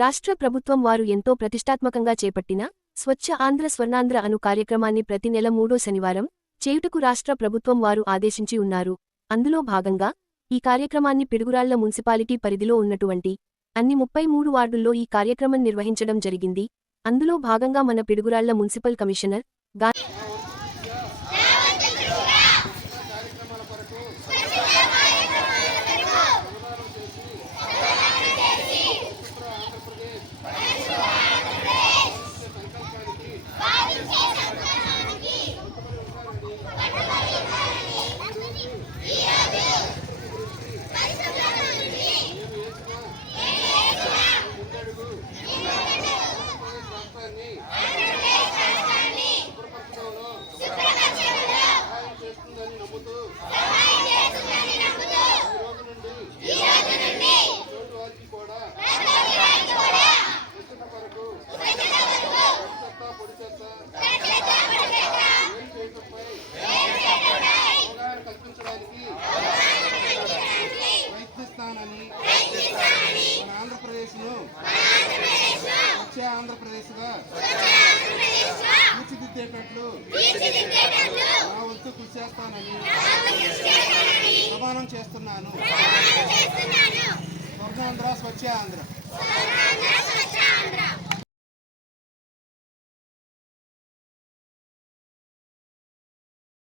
రాష్ట్ర ప్రభుత్వం వారు ఎంతో ప్రతిష్టాత్మకంగా చేపట్టిన స్వచ్ఛ ఆంధ్ర స్వర్ణాంధ్ర అను కార్యక్రమాన్ని ప్రతి నెల మూడో శనివారం చేయుటకు రాష్ట్ర ప్రభుత్వం వారు ఆదేశించి ఉన్నారు. అందులో భాగంగా ఈ కార్యక్రమాన్ని పిడుగురాళ్ళ మున్సిపాలిటీ పరిధిలో ఉన్నటువంటి అన్ని ముప్పై మూడు వార్డుల్లో ఈ కార్యక్రమం నిర్వహించడం జరిగింది. అందులో భాగంగా మన పిడుగురాళ్ళ మున్సిపల్ కమిషనర్గా వచ్చే ఆంధ్రప్రదేశ్గా తీర్చిదిద్దేటట్లు నా వంతు కృషి చేస్తానని ప్రమాణం చేస్తున్నాను. స్వర్ణాంధ్ర స్వచ్ఛ ఆంధ్ర.